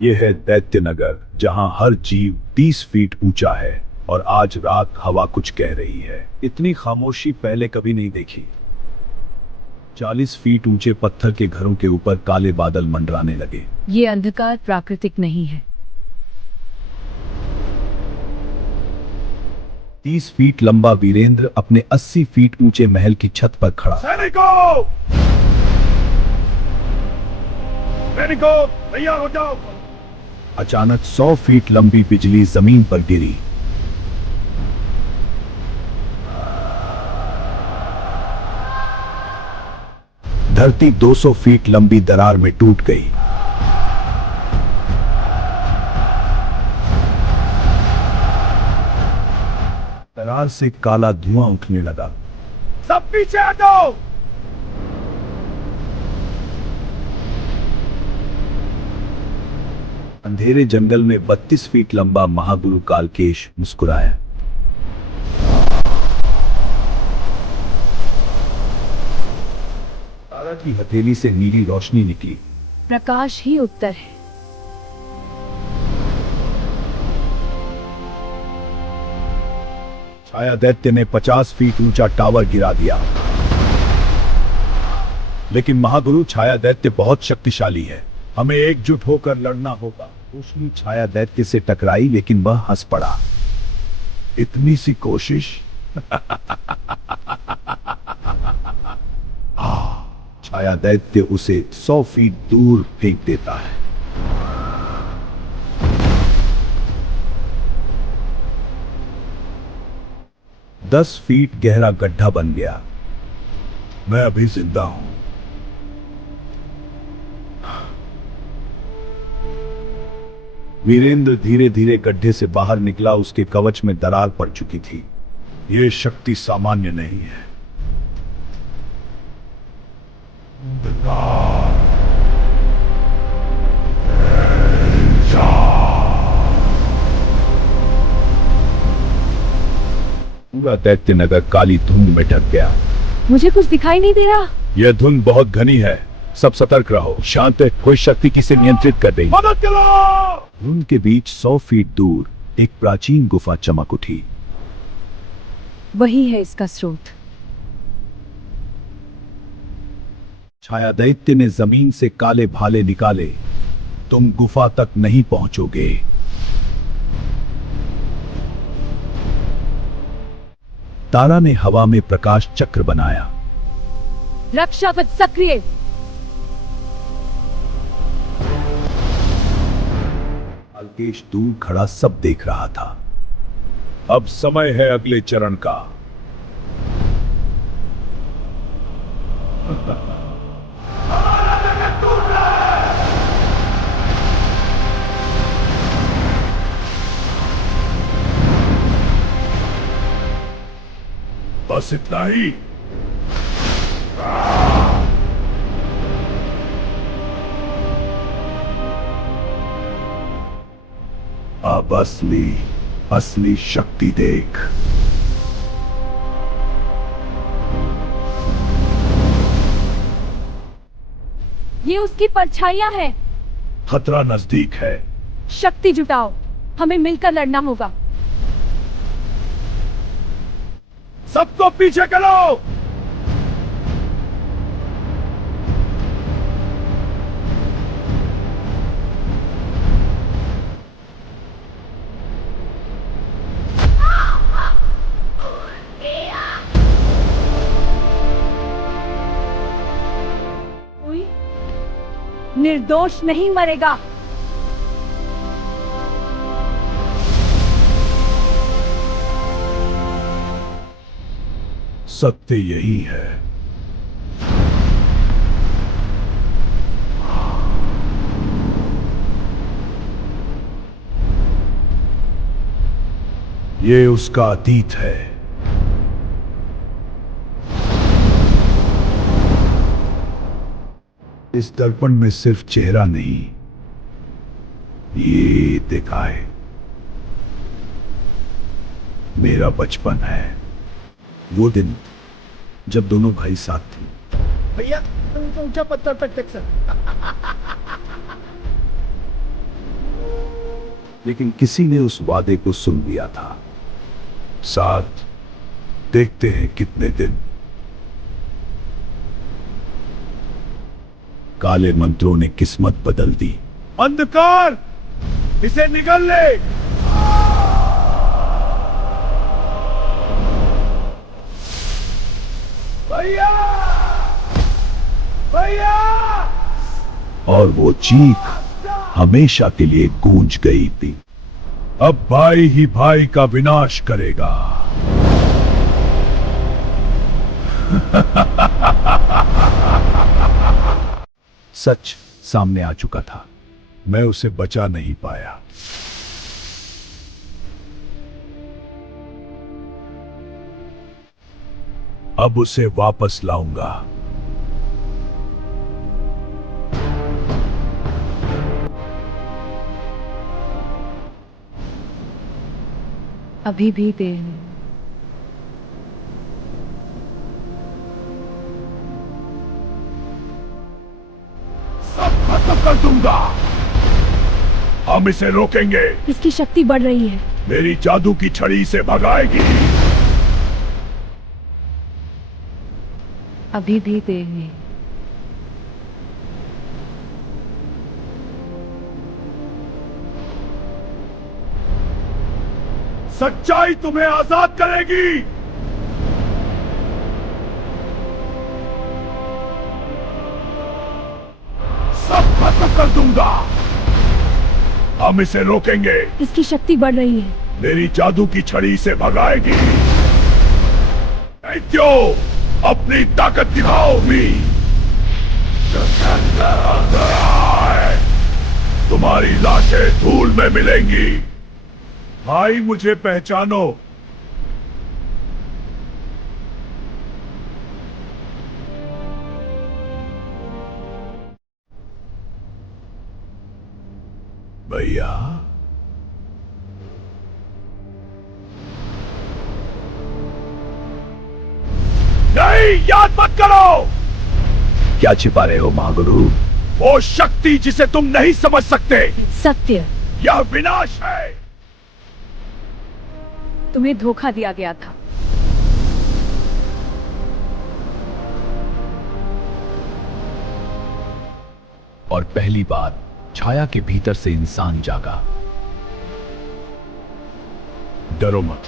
ये है दैत्यनगर, जहां हर जीव 30 फीट ऊंचा है और आज रात हवा कुछ कह रही है। इतनी खामोशी पहले कभी नहीं देखी। 40 फीट ऊंचे पत्थर के घरों के ऊपर काले बादल मंडराने लगे। ये अंधकार प्राकृतिक नहीं है। 30 फीट लंबा वीरेंद्र अपने 80 फीट ऊंचे महल की छत पर खड़ा। सैनिकों! सैनिकों, तैयार हो जाओ। अचानक 100 फीट लंबी बिजली जमीन पर गिरी। धरती 200 फीट लंबी दरार में टूट गई। दरार से काला धुआं उठने लगा। सब पीछे हटो! अंधेरे जंगल में 32 फीट लंबा महागुरु कालकेश मुस्कुराया। तारा की हथेली से नीली रोशनी निकली। प्रकाश ही उत्तर है। छाया दैत्य ने 50 फीट ऊंचा टावर गिरा दिया। लेकिन महागुरु, छाया दैत्य बहुत शक्तिशाली है, हमें एकजुट होकर लड़ना होगा। रोशनी छाया दैत्य से टकराई, लेकिन वह हंस पड़ा। इतनी सी कोशिश। छाया दैत्य उसे 100 फीट दूर फेंक देता है। दस फीट गहरा गड्ढा बन गया। मैं अभी जिंदा हूं। वीरेंद्र धीरे धीरे गड्ढे से बाहर निकला। उसके कवच में दरार पड़ चुकी थी। यह शक्ति सामान्य नहीं है। पूरा दैत्यनगर काली धुंध में ढक गया। मुझे कुछ दिखाई नहीं दे रहा। यह धुंध बहुत घनी है। सब सतर्क रहो। शांत है, कोई शक्ति किसे नियंत्रित कर देगी। मदद करो! धुंध के बीच 100 फीट दूर एक प्राचीन गुफा चमक उठी। वही है इसका स्रोत। छाया दैत्य ने जमीन से काले भाले निकाले। तुम गुफा तक नहीं पहुंचोगे। तारा ने हवा में प्रकाश चक्र बनाया। रक्षापथ सक्रिय। कालकेश दूर खड़ा सब देख रहा था। अब समय है अगले चरण का। बस इतना ही। अब असली शक्ति देख। ये उसकी परछाइयां हैं। खतरा नजदीक है। शक्ति जुटाओ, हमें मिलकर लड़ना होगा। सबको पीछे करो। कोई निर्दोष नहीं मरेगा। सत्य यही है। ये उसका अतीत है। इस दर्पण में सिर्फ चेहरा नहीं, ये दिखाए मेरा बचपन है। वो दिन जब दोनों भाई साथ थे। भैया तुम ऊंचा पत्थर तक सर। लेकिन किसी ने उस वादे को सुन लिया था। 7, देखते हैं कितने दिन। काले मंत्रों ने किस्मत बदल दी। अंधकार, इसे निगल ले। भैया, भैया! और वो चीख हमेशा के लिए गूंज गई थी। अब भाई ही भाई का विनाश करेगा। सच सामने आ चुका था। मैं उसे बचा नहीं पाया। अब उसे वापस लाऊंगा। अभी भी देर है। सब खत्म कर दूंगा। हम इसे रोकेंगे। इसकी शक्ति बढ़ रही है। मेरी जादू की छड़ी इसे भगाएगी। अभी भी देर है। सच्चाई तुम्हें आजाद करेगी। सब खत्म कर दूंगा। हम इसे रोकेंगे। इसकी शक्ति बढ़ रही है। मेरी जादू की छड़ी इसे भगाएगी। दैत्यो, अपनी ताकत दिखाओ भी। तुम्हारी लाशें धूल में मिलेंगी। भाई, मुझे पहचानो। भैया, नहीं, याद मत करो। क्या छिपा रहे हो महागुरु? वो शक्ति जिसे तुम नहीं समझ सकते। सत्य। यह विनाश है। तुम्हें धोखा दिया गया था। और पहली बार छाया के भीतर से इंसान जागा। डरो मत,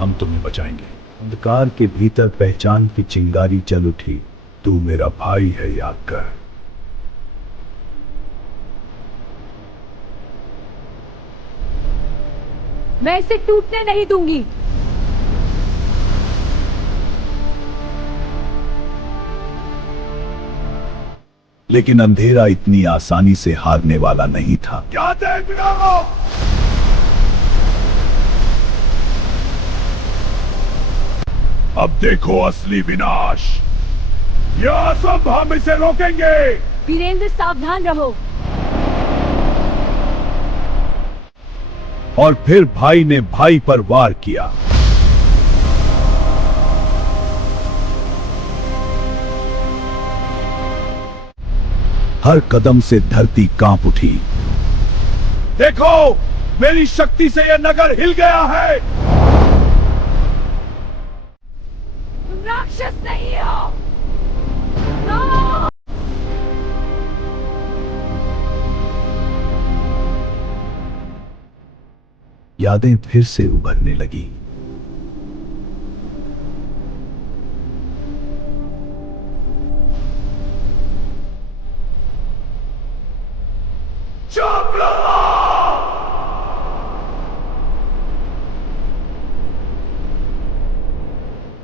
हम तुम्हें बचाएंगे। अंधकार के भीतर पहचान की चिंगारी जल उठी। तू मेरा भाई है, याद कर। मैं इसे टूटने नहीं दूंगी। लेकिन अंधेरा इतनी आसानी से हारने वाला नहीं था। क्या देख रहे हो? अब देखो असली विनाश। यह सब हम इसे रोकेंगे। वीरेंद्र, सावधान रहो। और फिर भाई ने भाई पर वार किया। हर कदम से धरती कांप उठी। देखो, मेरी शक्ति से यह नगर हिल गया है। तुम राक्षस नहीं हो। नो! यादें फिर से उभरने लगी। चुप रहो!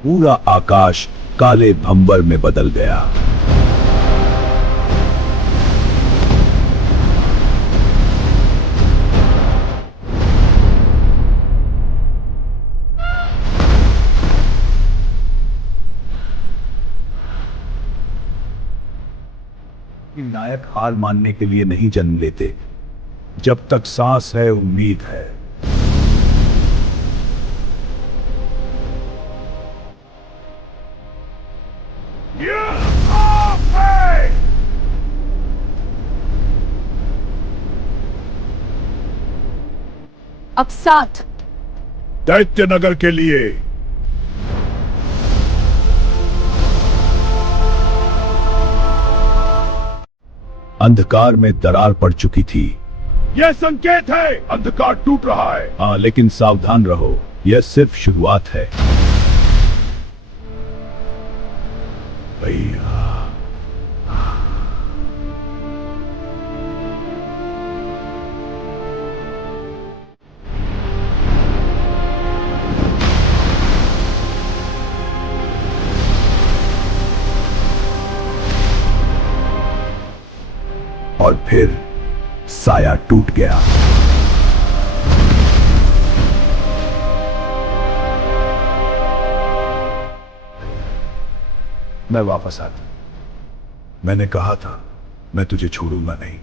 पूरा आकाश काले भंबर में बदल गया। नायक हार मानने के लिए नहीं जन्म लेते। जब तक सांस है, उम्मीद है। अब साथ। दैत्य नगर के लिए। अंधकार में दरार पड़ चुकी थी। यह संकेत है, अंधकार टूट रहा है। हाँ, लेकिन सावधान रहो, यह सिर्फ शुरुआत है। भैया, और फिर साया टूट गया। मैं वापस आता। मैंने कहा था, मैं तुझे छोड़ूंगा नहीं।